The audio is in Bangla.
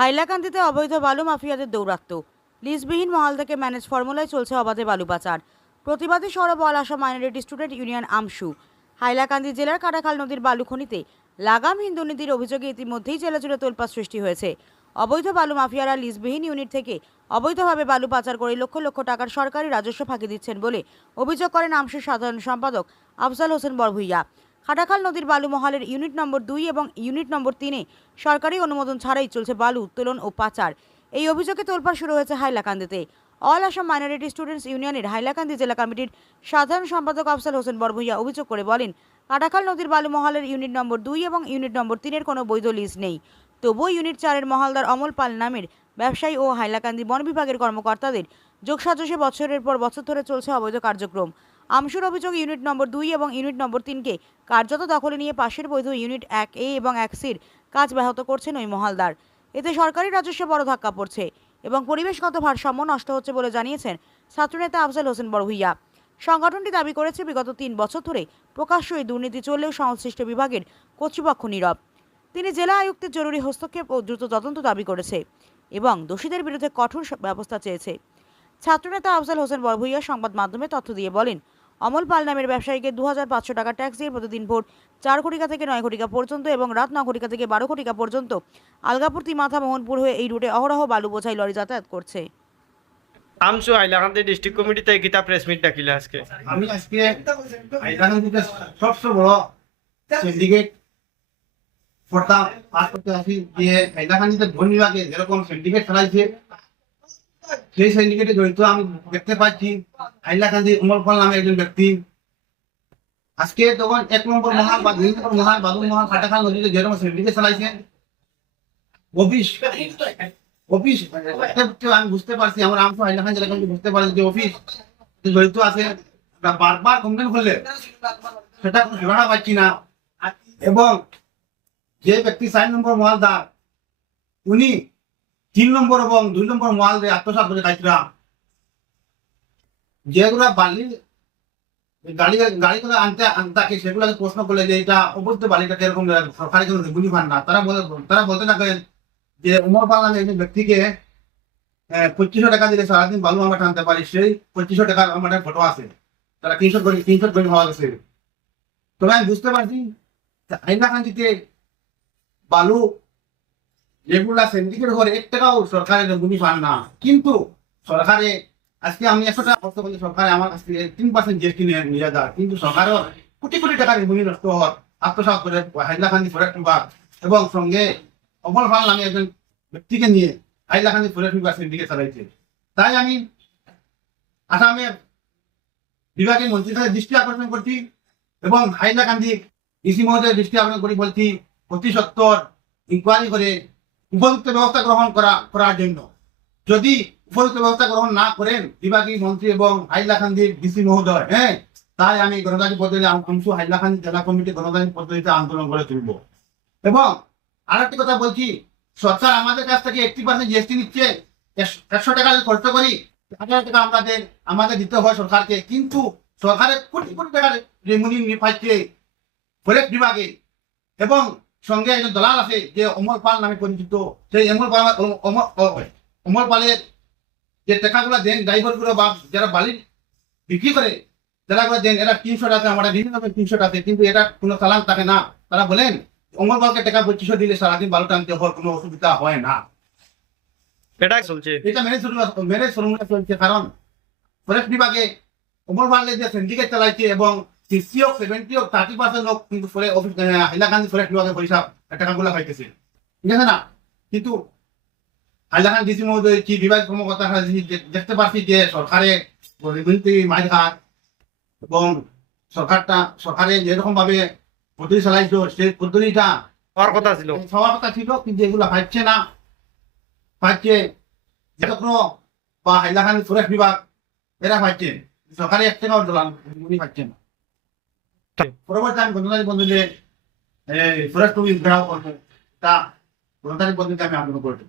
হাইলাকান্দিতে অবৈধ বালু মাফিয়াদের দৌরাত্ম্য। লিজবিহীন মহল থেকে ম্যানেজ ফর্মুলায় চলছে অবাধে বালু পাচার। প্রতিবাদী সরব All Assam Minority Student Union AAMSU. Hailakandi জেলার কাটাখাল নদীর বালু খনিতে লাগামহীন দুর্নীতির অভিযোগে ইতিমধ্যেই জেলা জুড়ে তোলপাত সৃষ্টি হয়েছে। অবৈধ বালু মাফিয়ারা লিজবিহীন ইউনিট থেকে অবৈধভাবে বালু পাচার করে লক্ষ লক্ষ টাকার সরকারি রাজস্ব ফাঁকি দিচ্ছেন বলে অভিযোগ করেন আমসুর সাধারণ সম্পাদক আফজাল হোসেন বরভুইয়া। খাটাখাল নদীর বালু মহলের ইউনিট নম্বর দুই এবং ইউনিট নম্বর তিনে সরকারি অনুমোদন ছাড়াই চলছে বালু উত্তোলন ও পাচার। এই অভিযোগে তোলপাড় শুরু হয়েছে হাইলাকান্দিতে। অল আসাম মাইনরিটি স্টুডেন্টস ইউনিয়নের হাইলাকান্দি জেলা কমিটির সাধারণ সম্পাদক আফজাল হোসেন বরভুইয়া অভিযোগ করে বলেন কাটাখাল নদীর বালু মহলের ইউনিট নম্বর দুই এবং ইউনিট নম্বর তিনের কোনো বৈধ লিজ নেই। তবুও ইউনিট চারের মহালদার অমল পাল নামের ব্যবসায়ী ও হাইলাকান্দি বন বিভাগের কর্মকর্তাদের যোগসাজশে বছরের পর বছর ধরে চলছে অবৈধ কার্যক্রম। আমসুর অভিযোগ ইউনিট নম্বর দুই এবং ইউনিট নম্বর তিনকে কার্যত দখলে নিয়ে পাশের বৈধ ইউনিট এক এ এবং এক সির কাজ ব্যাহত করছেন ওই মহালদার। এতে সরকারি রাজস্ব বড় ধাক্কা পড়ছে এবং পরিবেশগত ভারসাম্য নষ্ট হচ্ছে বলে জানিয়েছেন ছাত্রনেতা আফজাল হোসেন বড়ভুইয়া। সংগঠনটি দাবি করেছে, বিগত তিন বছর ধরে প্রকাশ্য এই দুর্নীতি চললেও সংশ্লিষ্ট বিভাগের কর্তৃপক্ষ নীরব। তিনি জেলা আয়ুক্তের জরুরি হস্তক্ষেপ ও দ্রুত তদন্ত দাবি করেছে এবং দোষীদের বিরুদ্ধে কঠোর ব্যবস্থা চেয়েছে। ছাত্রনেতা আফজাল হোসেন বরভুইয়া সংবাদ মাধ্যমে তথ্য দিয়ে বলেন অমল পাল নামের ব্যবসায়ীকে দু হাজার পাঁচশো টাকা ট্যাক্স দিয়ে প্রতিদিন ভোর চার ঘটিকা থেকে নয় ঘটিকা পর্যন্ত এবং রাত ন ঘটিকা থেকে বারো ঘটিকা পর্যন্ত আলগাপুর তিমাথা মোহনপুর হয়ে এই রুটে অহরহ বালু বোঝাই লরি যাতায়াত করছে। আমসু হাইলাকান্দি ডিস্ট্রিক্ট কমিটিতে গীতা প্রেস মিট ডাকিলে আজকে। আমি আজকে সবচেয়ে বড় সিন্ডিকেট পাস করতে আসি যে হাইলাকান্দিতে বন বিভাগে যেরকম সিন্ডিকেট চালাইছে সেই সিন্ডিকেটে জড়িত, আমি দেখতে পাচ্ছি হাইলাকান্দি উমরফল নামে একজন ব্যক্তি। আজকে তখন এক নম্বর মহাল বা দুই নম্বর মহাল বাদুল মহাল খাটাখাল নদীতে যেরকম সিন্ডিকেট অফিস অফিস আমি বুঝতে পারছি, আমার জেলা বুঝতে পারছি যে অফিস জড়িত আছে। বারবার কমপ্লেন করলে সেটা কোনো পাচ্ছি না। এবং যে ব্যক্তি চার নম্বর মহালদার উনি তিন নম্বর এবং দুই নম্বর মহালদে আত্মসাত করে খাইছিলা যেগুলা বালি গাড়ি গাড়ি করে আনতে সেগুলোকে প্রশ্ন করলে যে এটা অবৈধ বালিটা কীরকম সরকারি কোনো রেগুলি না। তারা বলে, তারা বলতে যে উমর একজন ব্যক্তিকে পঁচিশশো টাকা দিলে সারাদিন বালু আমরা পারি, সেই পঁচিশশো টাকার আমার ফটো আছে। তারা তিনশো তিনশো করে হওয়া গেছে। তবে আমি বুঝতে পারছি হাইলাকান্দিতে বালু যেগুলা সিন্ডিকেট করে এক টাকাও সরকারের রেগুনি পান না। কিন্তু সরকারে আজকে আমি একশো টাকা খরচ করছি সরকারে আমার কাছ থেকে তিন পার্সেন্ট জিএসটি নিয়ে যায়। কিন্তু সরকারও কোটি কোটি টাকা রেগুনি নষ্ট হওয়ার আত্মসাৎ করে হাইলাকান্দি ফরেস্ট বিভাগ এবং সঙ্গে অমল ফাল নামে একজন ব্যক্তিকে নিয়ে হাইলাকান্দি ফরেস্ট বিভাগ সিন্ডিকেট চালাইছে। তাই আমি আসামের বিভাগের মন্ত্রীর কাছে দৃষ্টি আকর্ষণ করছি এবং হাইলাকান্দি ডিসি মহোদয়ের দৃষ্টি আকর্ষণ করি বলছি, অতি সত্তর ইনকোয়ারি করে উপযুক্ত ব্যবস্থা গ্রহণ করা, করার জন্য। যদি উপযুক্ত ব্যবস্থা গ্রহণ না করেন, বিভাগীয় মন্ত্রী এবং হাইলাকান্দির ডিসি মহোদয় হ্যাঁ তাই আমি গণতান্ত্রিক পদ্ধতি অংশ হাইলাকান্দি জেলা কমিটি গণতান্ত্রিক পদ্ধতিতে আন্দোলন করে তুলব। এবং আরেকটি কথা বলছি, সরকার আমাদের কাছ থেকে এইটটি পার্সেন্ট জিএসটি নিচ্ছে, একশো- টাকা খরচ করি, হাজার টাকা আমাদের আমাদের দিতে হয় সরকারকে। কিন্তু সরকারের কোটি কোটি টাকার রেমুনি পাচ্ছে বিভাগে। এবং সঙ্গে একজন দলাল আছে যে অমর পাল নামে পরিচিত। সেই অমর পাল অমর পালের যে টাকাগুলো দেন ড্রাইভারগুলো বা যারা বালি বিক্রি করে যারা করে দেন এরা তিনশো টাকা আমরা বিভিন্ন রকমের তিনশো টাকা কিন্তু এটা কোনো চালান থাকে না। তারা বলেন অমর পালকে টাকা পঁচিশশো দিলে সারাদিন বালু টানতে হওয়ার কোনো অসুবিধা হয় না। এটা চলছে। এটা মেনে মেনে চলছে। কারণ ফরেস্ট বিভাগে অমর পালে যে সিন্ডিকেট চালাইছে এবং সিক্সটি হোক সেভেন্টি হোক থার্টি পার্সেন্ট লোক কিন্তু ফরে অফিস হাইলাকান্দি ফরেস্ট বিভাগে পয়সা টাকাগুলো পাইতেছে। ঠিক আছে না? কিন্তু হাইলাকান্দি ডিসি মহোদয় কি বিভাগ দে- দেখতে পাচ্ছি যে সরকারে রেভিনিউ মাইঘাট এবং সরকারটা সরকারে যেরকম ভাবে পদ্ধতি চালাইছিল সেই পদ্ধতিটা হওয়ার কথা ছিল। সবার কথা ছিল কিন্তু এগুলো পাচ্ছে না। পাচ্ছে যত্ন বা হাইলাকান্দি ফরেস্ট বিভাগ এরা পাচ্ছে সরকারি এক টাকাও দোলান উনি পাচ্ছেন না। পরবর্তী আমি গণতান্ত্রিক বন্ধুদের ফরেস্ট অফিস গ্রাহক करतो তা গণতান্ত্রিক বন্ধুকে আমি আন্দোলন করব